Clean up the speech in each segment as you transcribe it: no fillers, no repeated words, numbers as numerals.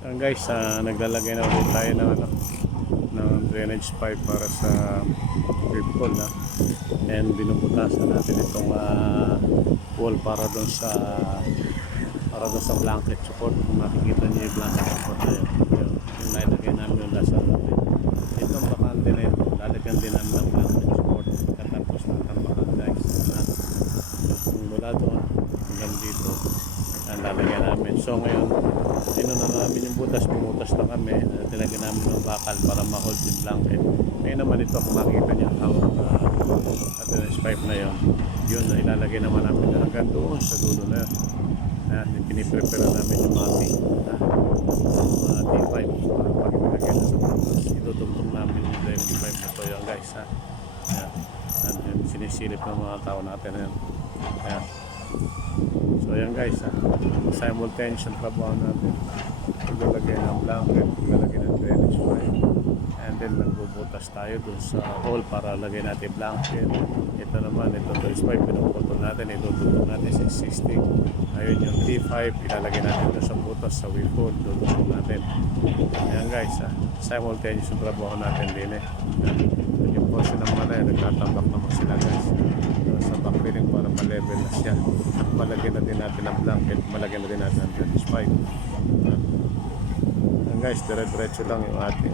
Guys, naglalagay na ulit tayo ng, ng drainage pipe para sa drip hole and binubutasan natin itong wall para doon sa blanket support. Kung makikita niyo yung blanket support na yun, yung nailagay namin yung lasa natin. Itong bakante na yun, lalagyan din namin ng blanket support katapos natin bakante guys. Mula doon hanggang dito ang lalagyan namin. So ngayon tinuna namin yung butas, bumutas na kami, tinagyan namin ng bakal para ma-hold yung blanket. Ngayon naman ito, kung makikita nyo hawak at yung pipe na yun na ilalagay naman namin hanggang doon sa dulo na yun. Piniprepare namin yung mati mga T5 para pag ilagay na sa butas, itutugtong namin yung drainage pipe na to yun guys at yung sinisilip ng mga tao natin yan. So ayan guys, simultaneous ang trabaho natin. Paglalagay ng blanket, paglalagay ng drainage pipe, and then magbubutas tayo dun sa hole para lagay natin blanket. Ito naman, ito drainage pipe, pinuputol natin, itututong natin sa existing. Ayun yung T5, ilalagay natin dun sa butas, sa weave hole, tututong natin. Ayan guys, simultaneous ang trabaho natin din yung portion ng manay, nagtatambak naman sila guys sa backfilling para ma-level na siya at malagyan na din natin ang blanket, malagyan na din natin ang drainage pipe. Guys, dire-diretso lang yung ating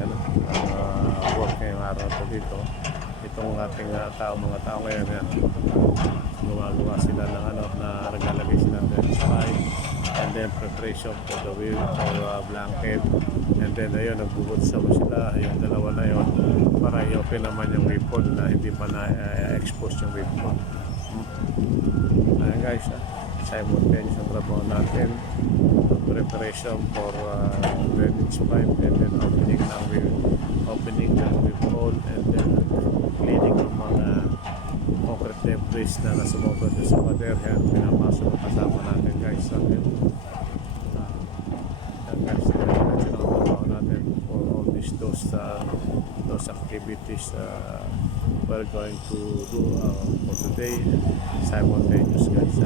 work ngayong araw to dito. Itong ating mga tao ngayon yan, gumagawa sila ng na naglalagay sila ng drainage pipe and then preparation for the wheel or blanket, and then ayun, nagbubutas sila yung dalawa na yun para i-open naman yung wave hole na hindi pa na-expose yung wave hole. Ayan guys, simultaneous ang trabaho natin, preparation for drainage pipe and then opening ng wave hole and then cleaning ng mga concrete debris na nasumobra sa pader. Yan, pinapasok na kasama natin guys. Yan guys, diretso ang trabaho natin for all those activities we're going to do for today, simultaneous guys.